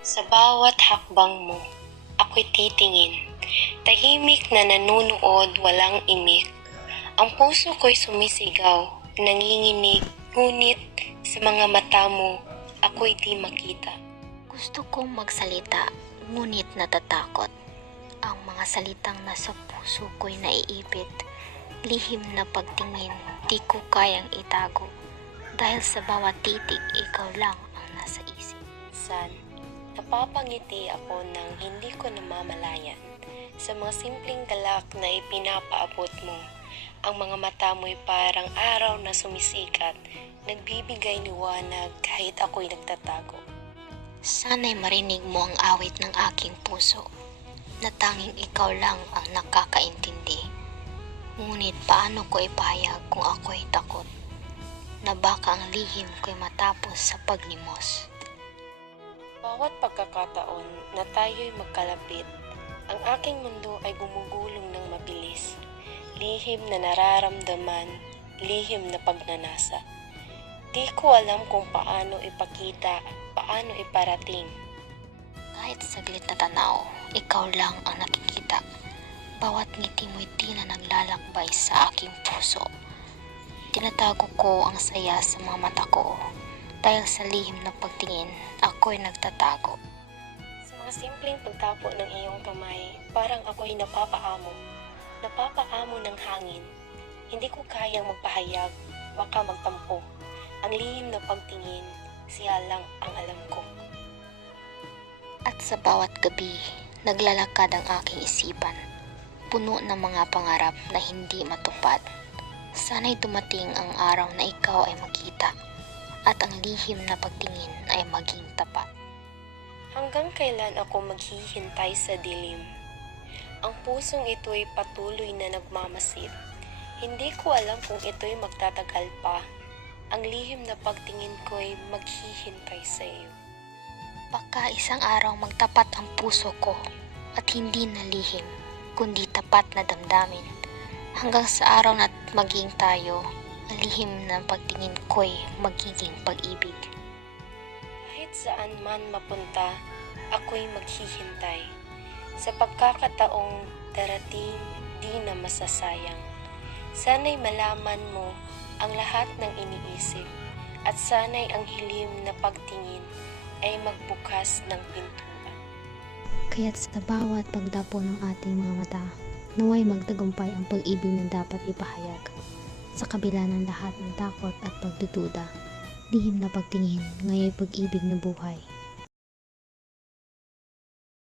Sa bawat hakbang mo, ako'y titingin. Tahimik na nanunood, walang imik. Ang puso ko'y sumisigaw, nanginginig, ngunit sa mga mata mo, ako'y di makita. Gusto kong magsalita, ngunit natatakot. Ang mga salitang nasa puso ko'y naiipit. Lihim na pagtingin, di ko kayang itago. Dahil sa bawat titig, ikaw lang ang nasa isip. San, napapangiti ako nang hindi ko namamalayan. Sa mga simpleng galak na ipinapaabot mo, ang mga mata mo'y parang araw na sumisikat, nagbibigay liwanag kahit ako'y nagtatago. Sana'y marinig mo ang awit ng aking puso, na tanging ikaw lang ang nakakaintindi. Ngunit paano ko ipahayag kung ako'y takot, na baka ang lihim ko'y matapos sa paglimos. Bawat pagkakataon na tayo'y magkalapit, ang aking mundo ay gumugulong ng mabilis. Lihim na nararamdaman, lihim na pagnanasa. Di ko alam kung paano ipakita, paano iparating. Kahit saglit na tanaw, ikaw lang ang nakikita. Bawat ngiti mo'y di na naglalakbay sa aking puso. Tinatago ko ang saya sa mga mata ko. Dahil sa lihim na pagtingin, ako'y nagtatago. Sa mga simpleng pagtapo ng iyong kamay, parang ako'y napapaamo. Napapaamo ng hangin. Hindi ko kayang magpahayag, baka magtampo. Ang lihim na pagtingin, siya lang ang alam ko. At sa bawat gabi, naglalakad ang aking isipan. Puno ng mga pangarap na hindi matupad. Sana'y dumating ang araw na ikaw ay makita at ang lihim na pagtingin ay maging tapat. Hanggang kailan ako maghihintay sa dilim? Ang pusong ito'y patuloy na nagmamasid. Hindi ko alam kung ito'y magtatagal pa. Ang lihim na pagtingin ko'y maghihintay sa iyo. Baka isang araw magtapat ang puso ko at hindi na lihim, kundi tapat na damdamin. Hanggang sa araw na maging tayo, ang lihim ng pagtingin ko'y magiging pag-ibig. Kahit saan man mapunta, ako'y maghihintay. Sa pagkakataong darating, di na masasayang. Sana'y malaman mo ang lahat ng iniisip at sana'y ang hilim na pagtingin ay magbukas ng pintuan. Kaya't sa bawat pagdapo ng ating mga mata, naway magtagumpay ang pag-ibig na dapat ipahayag. Sa kabila ng lahat ng takot at pagdududa, lihim na pagtingin, ngaya'y pag-ibig na buhay.